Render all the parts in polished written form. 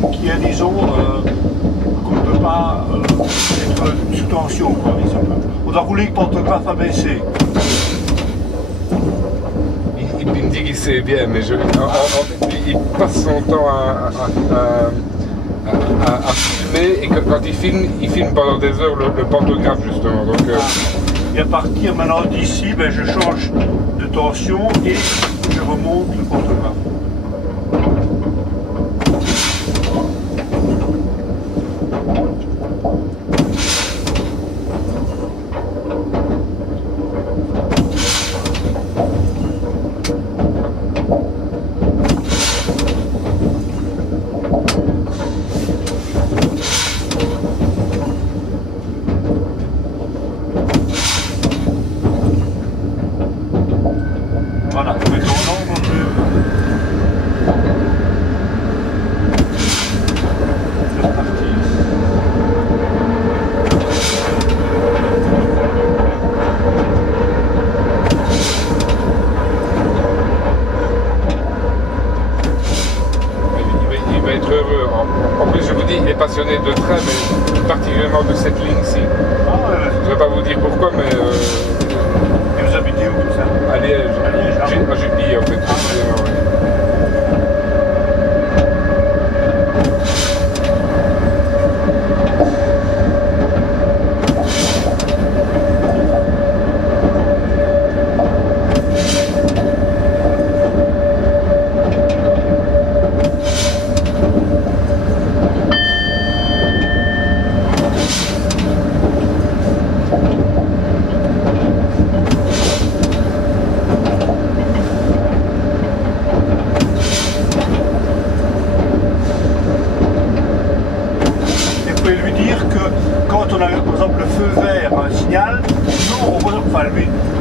zone qui est, disons, qu'on ne peut pas être sous tension, quoi, disons. On doit rouler avec pantographe abaissé. Il me dit qu'il sait bien, mais en fait, il passe son temps à filmer, et quand il filme pendant des heures le pantographe, justement. Donc, Et à partir maintenant d'ici, ben, je change de tension et je remonte le pantographe. Voilà, mettons l'angle de... C'est parti. il va être heureux. En plus, je vous dis, il est passionné de train, mais particulièrement de cette ligne-ci. Ah ouais. Je ne vais pas vous dire pourquoi, mais Et vous habitez où comme ça? à Liège. À Liège, ah. J'ai plié en fait.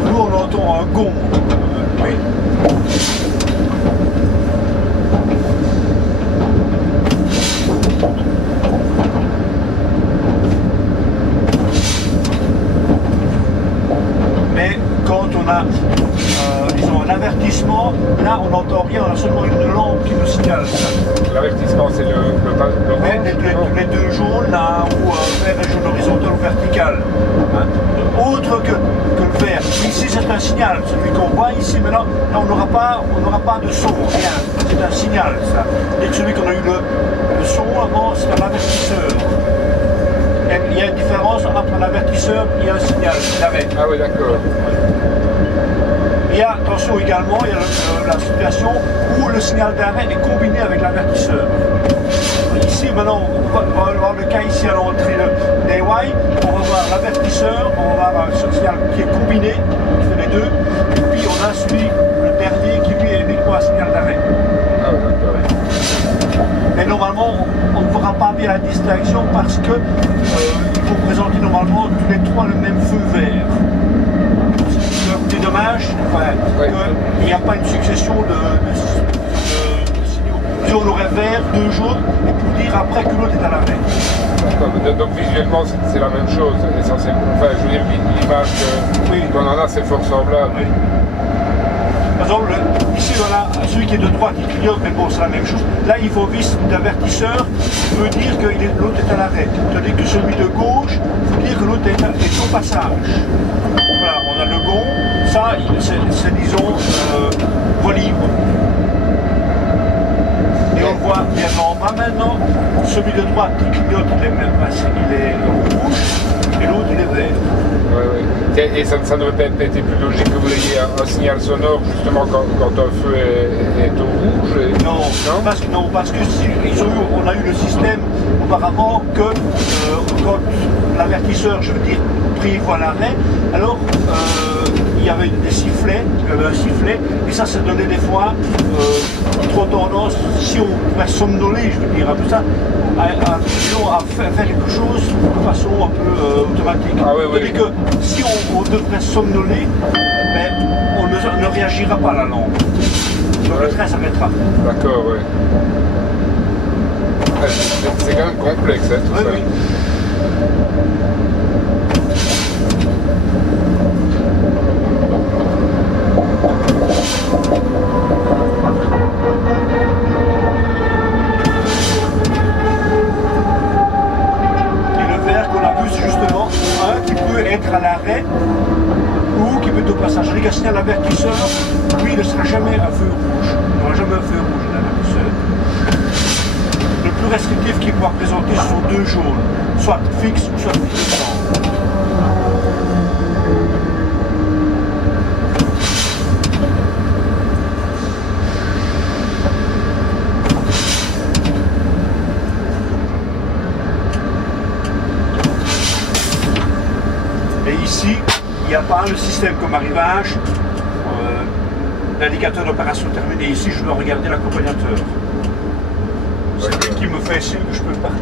Nous on entend un gond. Oui. Mais quand on a disons un avertissement, là on n'entend rien, on a seulement une lampe qui nous signale ça. L'avertissement, c'est les deux jaunes là, ou vert et jaune horizontal ou vertical. Hein. Autre que le vert. Ici c'est un signal, celui qu'on voit ici maintenant, là on n'aura pas de son, rien. C'est un signal ça. Et celui qu'on a eu le son avant, c'est un avertisseur. Il y a une différence entre un avertisseur et un signal d'arrêt. Ah oui, d'accord. Et attention également, il y a la situation où le signal d'arrêt est combiné avec l'avertisseur. Ici maintenant, on va voir le cas ici à l'entrée d'AY, on va voir l'avertisseur, on va voir ce signal qui est combiné, qui fait les deux, et puis on a celui, le dernier, qui lui est uniquement un signal d'arrêt. Ah oui, d'accord. Mais normalement, on ne fera pas bien la distinction parce que il faut présenter normalement tous les trois le même feu vert. C'est dommage qu'il n'y a pas une succession de signaux. Si on aurait vert, deux jaunes, et pour dire après que l'autre est à l'arrêt. Donc visuellement c'est la même chose, essentiellement. Enfin, je veux dire, l'image qu'on en a, c'est fort semblable. Oui. Par exemple, ici voilà, celui qui est de droite qui clignote, mais bon c'est la même chose. Là il faut vis d'avertisseur, veut dire que l'autre est à l'arrêt. Tandis que celui de gauche veut dire que l'autre est au passage. Voilà, on a le gond, ça c'est disons voie libre. Et on voit bien en bas maintenant, celui de droite qui clignote, il est rouge et l'autre il est vert. Et ça ne devrait pas être plus logique que vous ayez un signal sonore justement quand un feu est au rouge Non, parce que on a eu le système auparavant que quand l'avertisseur, je veux dire, prévoit l'arrêt, alors il y avait des sifflets, un sifflet, et ça donnait des fois trop tendance, si on va somnoler, je veux dire, un peu ça, à faire quelque chose de façon un peu automatique. Ah, oui. C'est-à-dire que si on devrait somnoler, ben, on ne réagira pas à la lampe. Donc le train s'arrêtera. D'accord, oui. C'est quand même complexe, hein, tout ça. Oui. qu'un signal avertisseur, lui, il ne sera jamais un feu rouge. Il n'y aura jamais un feu rouge, un avertisseur. Le plus restrictif qu'il pourra présenter, ce sont deux jaunes, soit fixe ou soit fixe. Et ici, il n'y a pas le système comme arrivage, l'indicateur d'opération terminé. Ici, je dois regarder l'accompagnateur. C'est lui qui me fait signe que je peux partir.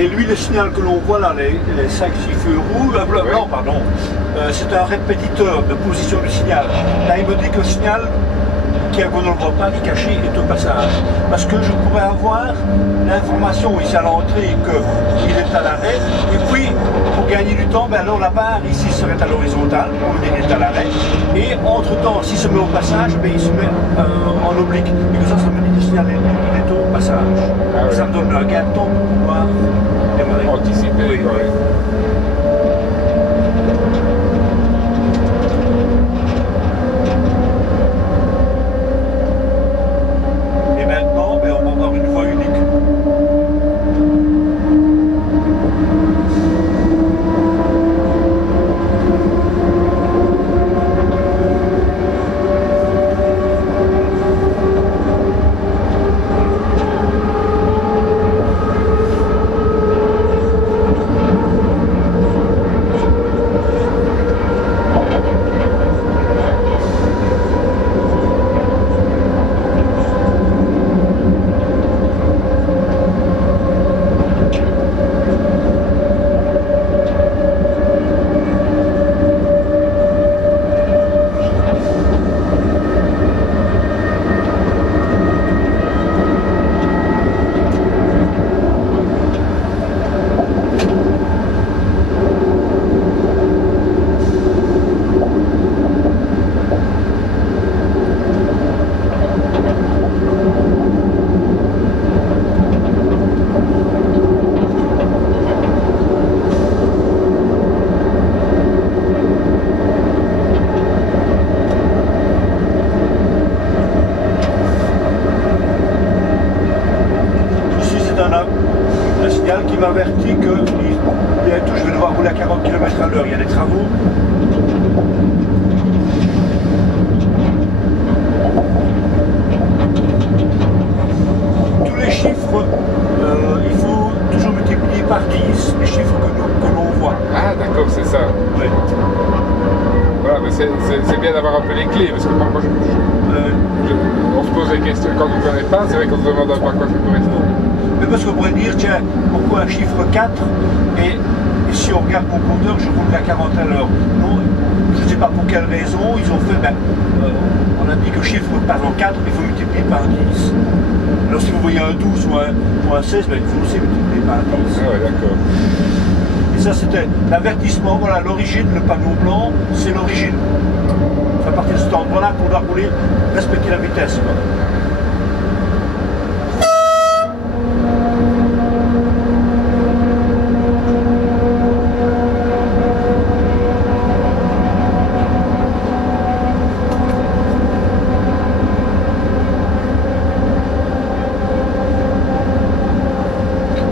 Et lui, le signal que l'on voit là, les 5-6 feux rouges, blancs, pardon, c'est un répétiteur de position du signal. Là, il me dit que le signal, qu'on ne le voit pas, est caché, est au passage. Parce que je pourrais avoir l'information ici à l'entrée qu'il est à l'arrêt. Et puis, pour gagner du temps, ben alors la barre ici serait à l'horizontale, on me dit qu'il est à l'arrêt. Et entre-temps, s'il se met au passage, ben, il se met en oblique. Et que ça me dit que le signal est au passage. Ah ouais. Ça me donne un gain de temps pour pouvoir démarrer. Anticiper, Oui, quoi. oui. Et maintenant, ben, on va avoir une voie unique. Un signal qui m'avertit que bientôt je vais devoir rouler à 40 km à l'heure. Il y a des travaux. Tous les chiffres, il faut toujours multiplier par 10 les chiffres que l'on voit. Ah d'accord, c'est ça. Oui. Voilà, mais c'est bien d'avoir un peu les clés, parce que moi, on se pose des questions quand on ne connaît pas, c'est vrai qu'on se demande à quoi ça correspond. Mais parce qu'on pourrait dire, tiens, pourquoi un chiffre 4 et si on regarde mon compteur, je roule à 40 à l'heure. Non, je ne sais pas pour quelle raison, ils ont fait, on a dit que chiffre par exemple 4, il faut multiplier par 10. Alors si vous voyez un 12 ou un 16, il faut aussi multiplier par 10. Ah ouais, d'accord. Et ça c'était l'avertissement, voilà, l'origine, le panneau blanc, c'est l'origine. C'est à partir de cet endroit-là qu'on doit rouler, respecter la vitesse, quoi.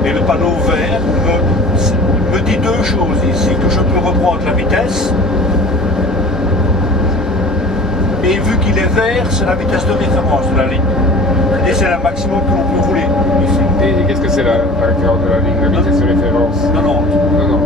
Et le panneau vert me dit deux choses ici, que je peux reprendre la vitesse, et vu qu'il est vert, c'est la vitesse de référence de la ligne. Et c'est le maximum que l'on peut rouler ici. Et qu'est-ce que c'est la référence de la ligne, la vitesse de référence? 90. Non, non.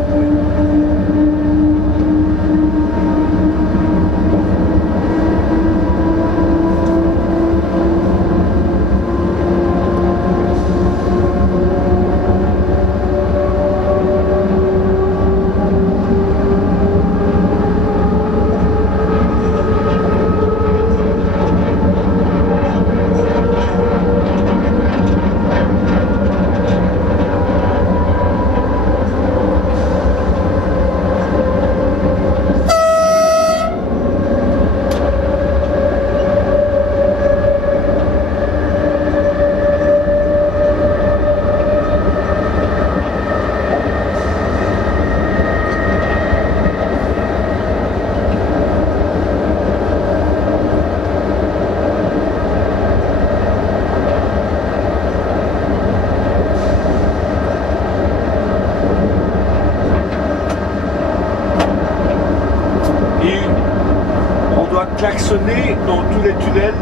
doit klaxonner dans tous les tunnels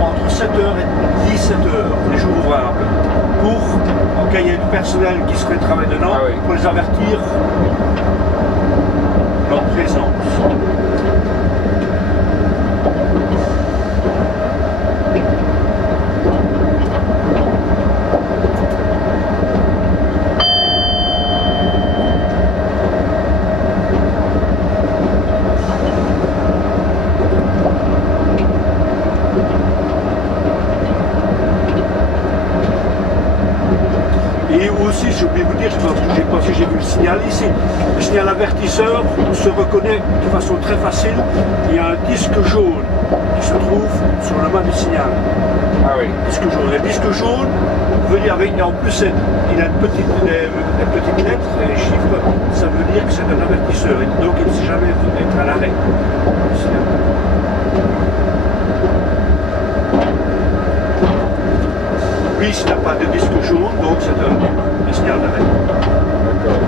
entre 7h et 17h, les jours ouvrables, pour, en cas il y a du personnel qui serait travailler dedans, pour les avertir de leur présence. Et aussi, j'ai oublié de vous dire, parce que j'ai vu le signal ici, le signal avertisseur se reconnaît de façon très facile. Il y a un disque jaune qui se trouve sur le mât du signal. Ah oui. Disque jaune. Le disque jaune veut dire, avec, en plus, il a des petites lettres, des chiffres, ça veut dire que c'est un avertisseur. Et donc, il ne sait jamais être à l'arrêt. Lui, s'il n'a pas de disque jaune, donc c'est un signal d'arrêt. D'accord.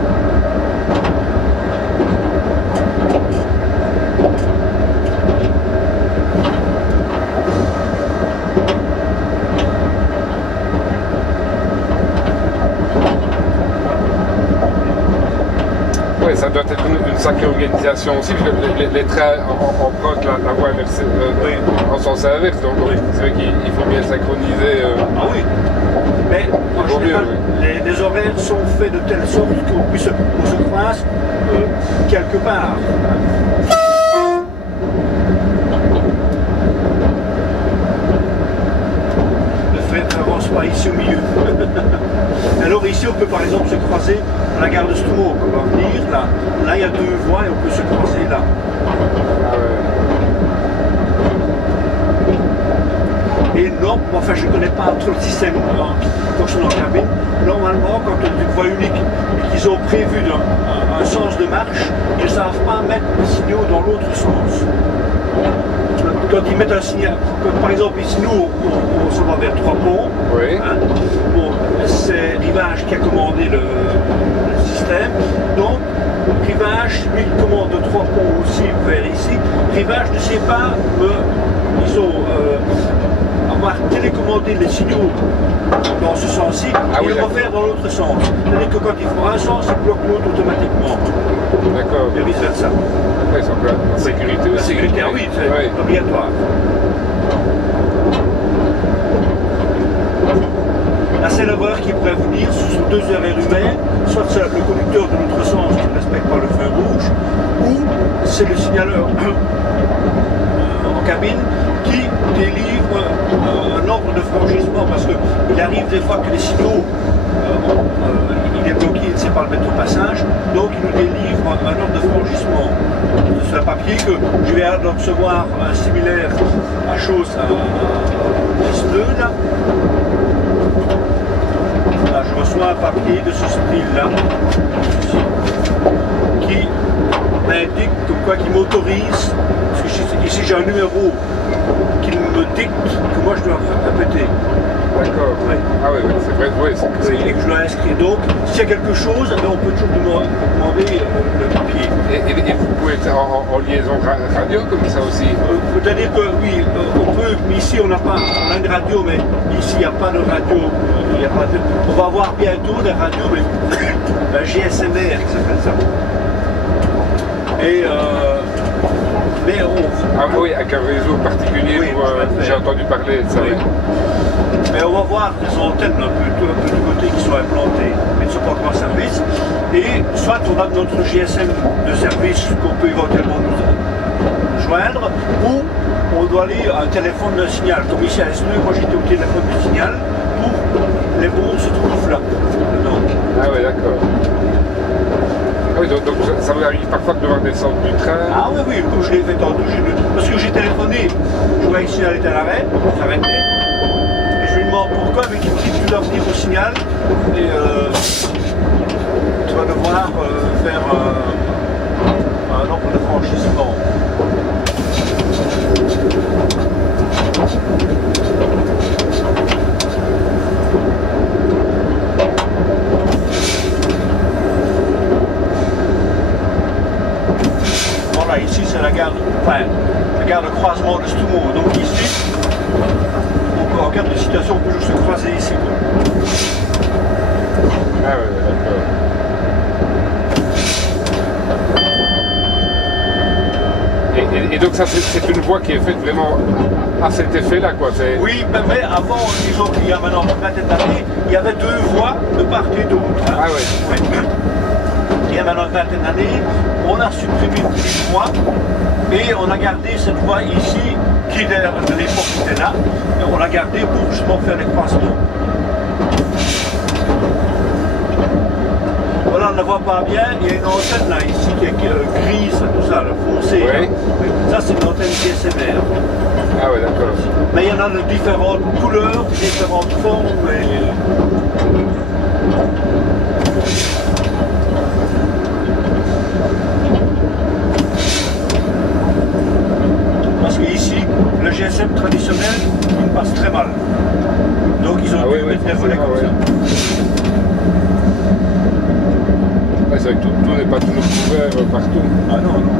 Oui, ça doit être une sacrée organisation aussi, parce que les trains empruntent la voie en sens inverse, donc c'est vrai qu'il faut bien synchroniser. Ah oui, mais en général, les horaires sont faits de telle sorte qu'on se croise quelque part. Ne avance pas ici au milieu. Alors ici, on peut par exemple se croiser à la gare de Strook, on va venir là. Là, il y a deux voies et on peut se croiser là. Ah ouais. Et non, enfin je ne connais pas trop le système quand je suis en cabine. Normalement, quand on a une voie unique et qu'ils ont prévu un sens de marche, ils ne savent pas mettre les signaux dans l'autre sens. Quand ils mettent un signal, par exemple ici nous on s'en va vers Trois-Ponts, oui. Hein, bon, c'est Rivage qui a commandé le système, donc Rivage lui commande de Trois-Ponts aussi vers ici. Rivage ne sait pas, avoir télécommandé les signaux dans ce sens-ci et le refaire dans l'autre sens. C'est-à-dire que quand il faut un sens, il bloque l'autre automatiquement. D'accord. Et vice versa. Ouais, la sécurité aussi. La sécurité, oui, c'est obligatoire. La seule erreur qui pourrait vous dire, ce sont deux erreurs humaines, soit c'est le conducteur de l'autre sens qui ne respecte pas le feu rouge, ou c'est le signaleur en cabine qui délivre un ordre de franchissement, parce qu'il arrive des fois que les signaux, il est bloqué, il ne sait pas le mettre au passage, donc il nous délivre un ordre de franchissement. C'est un papier que je vais recevoir un similaire à chose à S2 là. Là, je reçois un papier de ce style-là, qui m'indique comme quoi, qui m'autorise, parce que ici j'ai un numéro qui me dicte que moi je dois répéter. D'accord. Oui. Ah oui, c'est vrai, oui, c'est Et que je dois inscrire. Donc, s'il y a quelque chose, on peut toujours demander le papier. Et vous pouvez être en liaison radio comme ça aussi? C'est-à-dire que oui, on peut, mais ici on a une radio, mais ici il n'y a pas de radio. On va avoir bientôt des radios, mais la GSMR qui s'appelle ça. Et mais ah oui, avec un réseau particulier, oui, j'ai entendu parler de ça. Oui. Mais on va voir des antennes un peu du côté qui sont implantées, mais ne sont pas encore en service. Et soit on a notre GSM de service qu'on peut éventuellement nous joindre, ou on doit aller à un téléphone de signal. Comme ici à S2, moi j'étais au téléphone de signal, où les bons se trouvent là. Dedans. Ah oui, d'accord. Ah oui, donc ça vous arrive parfois de devoir descendre du train? Ah oui, oui, comme je l'ai fait tantôt, parce que j'ai téléphoné, je vois que le signal est à l'arrêt, s'arrêter. Je lui demande pourquoi, mais il me dit que tu dois venir au signal et tu vas devoir faire un ordre de franchissement. Voilà, ici c'est la gare de Enfin, regarde le croisement de Stumo. Donc ici, en cas de situation, on peut juste se croiser ici. Ah ouais, d'accord. Et donc ça c'est une voie qui est faite vraiment à cet effet-là, quoi. Oui, mais avant, disons qu'il y a maintenant une vingtaine d'années, il y avait 2 voies de part et d'autre. Hein. Ah ouais. Il y a maintenant une vingtaine d'années, on a supprimé une voie et on a gardé cette voie ici, qui est de l'époque qui était là, et on l'a gardée pour justement faire les croisements. Voilà, on ne la voit pas bien, il y a une antenne là, ici, qui est grise, tout ça, le foncé. Oui. Ça, c'est une antenne GSMR. Ah ouais, d'accord. Mais il y en a de différentes couleurs, différentes formes. Parce qu'ici, le GSM traditionnel, il passe très mal. Donc ils ont dû mettre des volets comme ça. Ouais, c'est vrai que tout n'est pas toujours couvert partout. Ah non, non.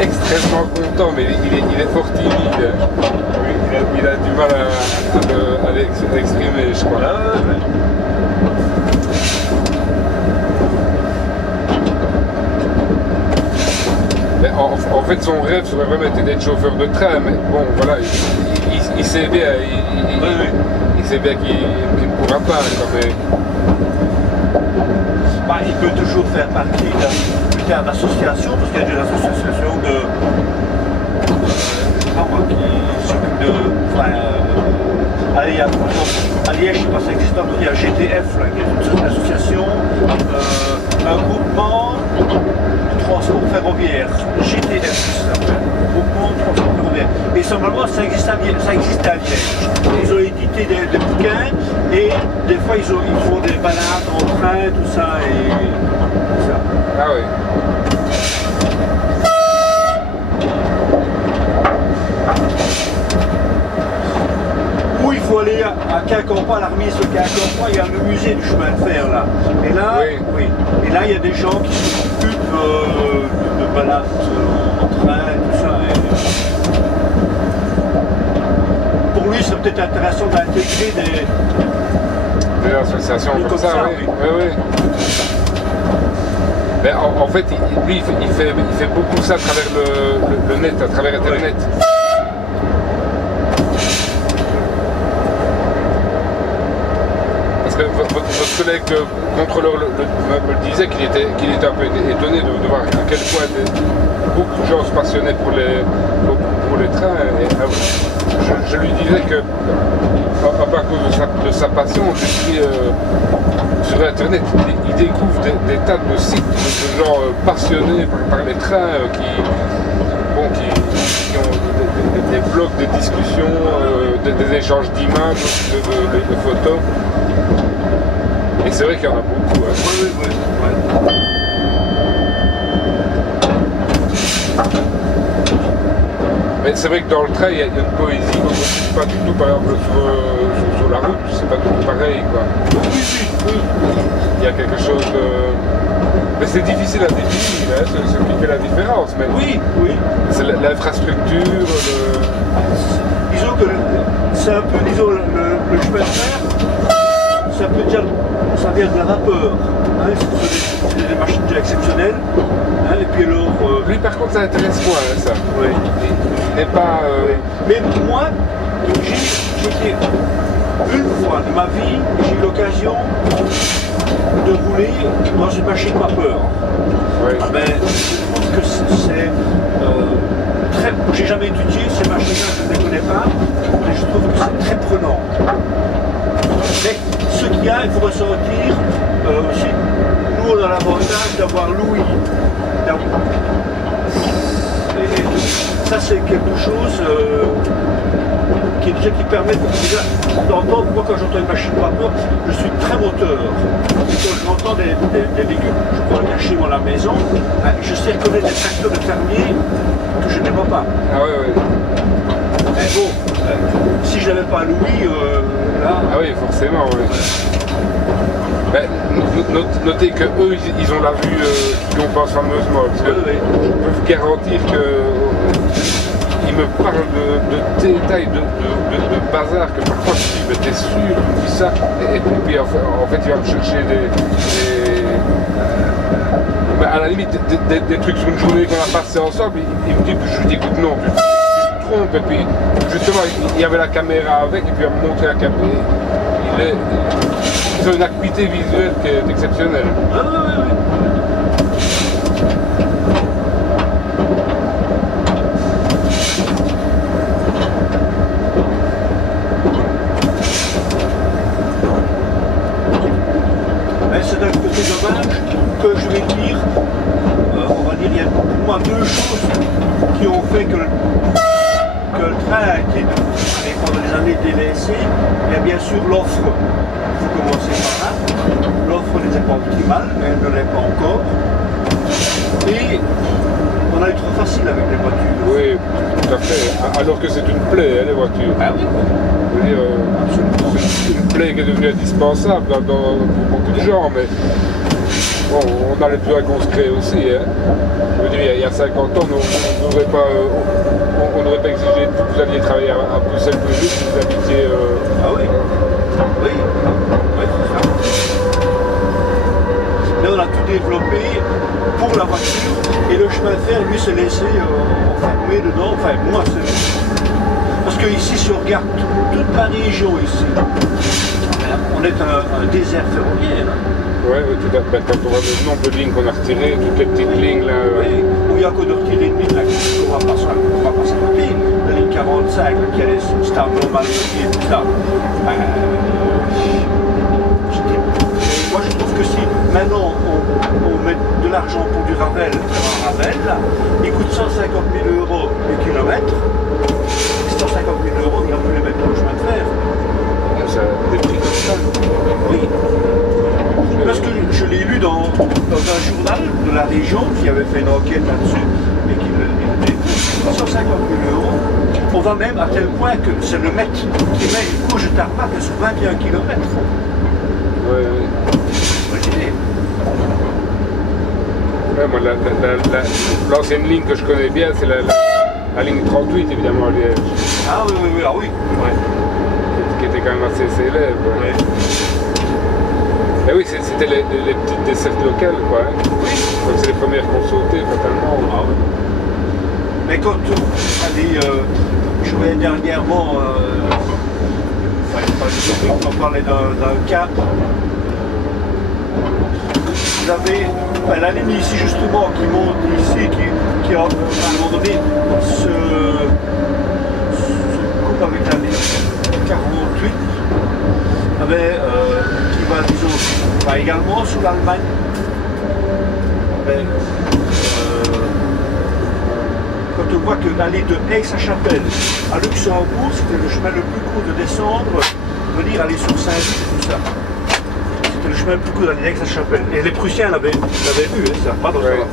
Extrêmement content, mais il est fort timide. Il a du mal à l'exprimer, je crois. Mais en fait, son rêve serait vraiment d'être chauffeur de train, mais bon, voilà, il sait bien, il sait bien qu'il ne pourra pas, mais... Bah, il peut toujours faire partie d'une association, parce qu'il y a des associations qui s'occupent de... allez, il y a, par exemple, à Liège, je ne sais pas si ça existe, il y a GTF, là, qui est une association, un groupement de transport ferroviaire, GTF, ça s'appelle, groupement de transport ferroviaire. Et normalement, ça existe à Liège. Ils ont édité des bouquins, et des fois, ils font des balades en train, tout ça, et tout ça. Ah oui. Où il faut aller à Quincampoix, à l'Armise de Quincampoix, il y a le musée du chemin de fer là. Et là, oui. Et là, il y a des gens qui s'occupent de balades en train, tout ça. Et pour lui, c'est peut-être intéressant d'intégrer Des associations comme ça, oui. Mais en fait, lui, il fait beaucoup ça à travers le net, à travers Internet. Oui. Parce que votre collègue contrôleur me disait qu'il était un peu étonné de voir à quel point beaucoup de gens se passionnaient pour les trains. Et je lui disais que, à cause de sa passion, sur Internet, il découvre des tas de sites de gens passionnés par les trains qui ont des blogs, des discussions, des échanges d'images, de photos. Et c'est vrai qu'il y en a beaucoup. Hein. Oui. Mais c'est vrai que dans le train, il y a une poésie qu'on ne retrouve pas du tout, par exemple, sur la route, c'est pas du tout pareil, quoi. Oui. Il y a quelque chose de... Mais c'est difficile à définir, hein, c'est ce qui fait la différence. Mais Oui. c'est l'infrastructure, Disons que c'est un peu, le chemin de fer, c'est un peu dire, ça vient de la vapeur. Hein, c'est des machines déjà exceptionnelles. Hein, et puis alors... Lui, par contre, ça intéresse moins, hein, ça. Oui. Il n'est pas... Mais moi, j'étais une fois de ma vie, j'ai eu l'occasion de rouler dans une machine vapeur. Oui. Ben, je pense que c'est très J'ai jamais étudié ces machines-là, je ne les connais pas, mais je trouve que c'est très prenant. Mais ce qu'il y a, il faut ressortir aussi, nous on a l'avantage d'avoir l'ouïe. Et ça c'est quelque chose qui permet déjà d'entendre. Moi quand j'entends une machine de vapeur, je suis très moteur. Et quand j'entends des légumes, je prends le cacher à la maison, je sais reconnaître des tracteurs de fermiers que je ne vois pas. Ah ouais. Mais bon, si je n'avais pas l'ouïe, là... Ah oui, forcément, oui. Ben, notez que eux, ils ont la vue qui compense fameusement. Parce que Oui. je peux vous garantir que ils me parlent de détails, de bazar que parfois je dis, mais t'es sûr, il me dit ça. Et puis en fait, il va me chercher mais à la limite, des trucs sur une journée qu'on a passé ensemble, il me dit que je lui dis écoute non, tu te trompes. Et puis justement, il y avait la caméra avec, et puis il m'a montré la caméra. Ils ont une acuité visuelle qui est exceptionnelle. Ah oui. Mais c'est d'un côté dommage que je vais dire, on va dire, il y a pour moi deux choses qui ont fait que le train a été, pendant des années délaissé. Il y a bien sûr l'offre, il faut commencer par là. L'offre n'était pas optimale, mais elle ne l'est pas encore. Et on a eu trop facile avec les voitures. Oui, tout à fait. Alors que c'est une plaie, hein, les voitures. Ah oui, Je veux dire, c'est une plaie qui est devenue indispensable pour beaucoup de gens, mais bon, on a les besoins qu'on se crée aussi. Hein. Je veux dire, il y a 50 ans, on n'aurait pas exigé que vous alliez travailler à Bruxelles plus vite si vous habitiez. Ah oui. Oui, c'est ça. Mais on a tout développé pour la voiture et le chemin de fer, lui, se laissait enfermer dedans. Enfin, moi, c'est... Parce que ici, si on regarde toute la région ici, on est un désert ferroviaire. Oui, tout à fait. Quand on voit le nombre de lignes qu'on a retirées, toutes les petites lignes là. Oui, où il y a que de retirer une ligne, là, on va pas s'arrêter. La ligne 45, là, qui est stable normal et tout ça. Moi, je trouve que si maintenant on met de l'argent pour du Ravel, un Ravel, là, il coûte 150 000 € le kilomètre. 150 000 €, il a pu les mettre dans le chemin de fer. Ça, des prix comme ça. Oui. Parce que je l'ai lu dans un journal de la région qui avait fait une enquête là-dessus et qui le dit 150 000 €. On va même à tel point que c'est le maître qui met une couche de tarmac sur 21 km. Oui. Imaginez. Ouais, moi, l'ancienne ligne que je connais bien, c'est la ligne 38, évidemment, à Liège. Ah oui, ah oui. Ouais. Qui était quand même assez célèbre. Ouais. Mais oui, c'était les petites dessertes locales, quoi. Hein. Oui. Donc c'est les premières qu'on sautait, fatalement. Ah oui. Mais quand je voyais dernièrement, on parlait d'un cas. Vous avez la ligne ici justement qui monte ici, qui à un moment donné se coupe avec la ligne 48, qui va, disons, également sous l'Allemagne. Quand on voit que l'aller de Aix-la-Chapelle à Luxembourg, c'était le chemin le plus court de descendre, je veux dire aller sur Saint-Denis et tout ça. C'était le chemin le plus court d'aller d'Aix-la-Chapelle. Et les Prussiens l'avaient vu, hein, ça, pardon, ça va.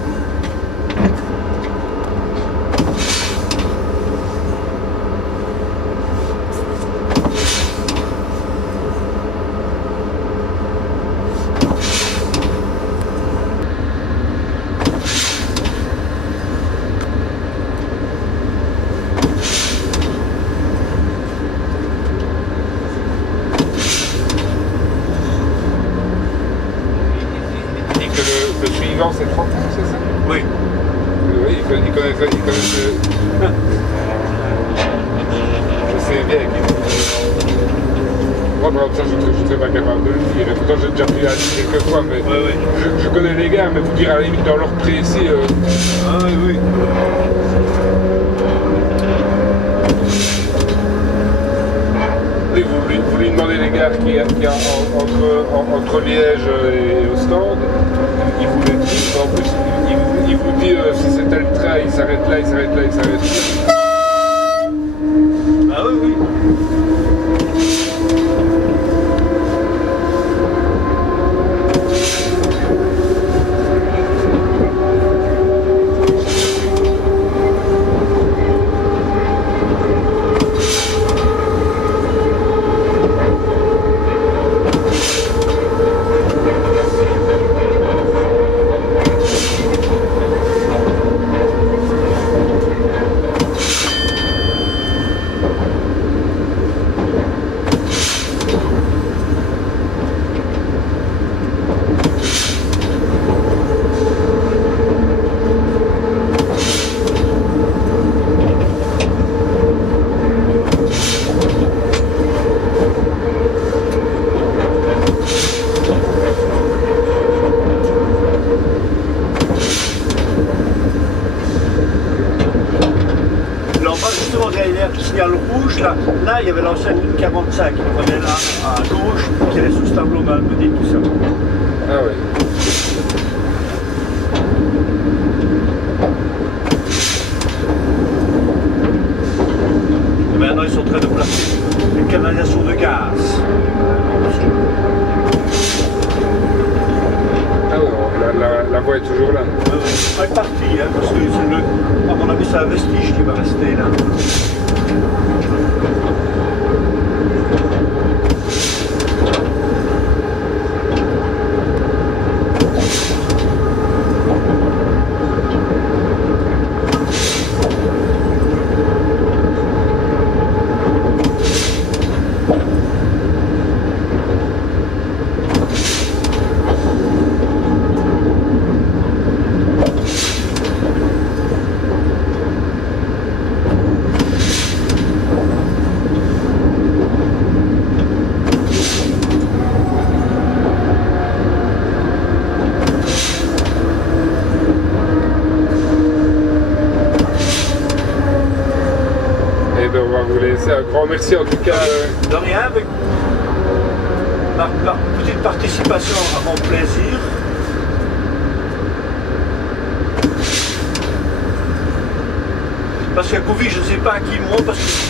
C'est 30 ans, c'est ça? Oui. Oui, il connaît je sais bien qu'il... Moi, par exemple, ça, je ne serais pas capable de le dire. Pourtant, j'ai déjà pris la ligne quelques fois, mais je connais les gars, mais vous dire à la limite dans leur précis... Ah oui. vous lui demandez les gares qu'il y a entre Liège et Ostende, il vous les dit. En plus, il vous dit si c'est tel train, il s'arrête là, il s'arrête là, il s'arrête là. Ah oui, oui. Le signal rouge, là, il y avait l'ancienne 45 qui prenait là à gauche, qui est sous ce tableau malmené, tout ça. Ah oui. Et maintenant ils sont en train de placer une canalisation de gaz. Ah oui, la voie est toujours là. Pas une partie, hein, parce que à mon avis c'est un vestige qui va rester là. On va vous laisser. Un grand merci en tout cas. De rien, avec ma petite participation à mon plaisir. Parce qu'à Gouvy, je ne sais pas à qui moi, parce que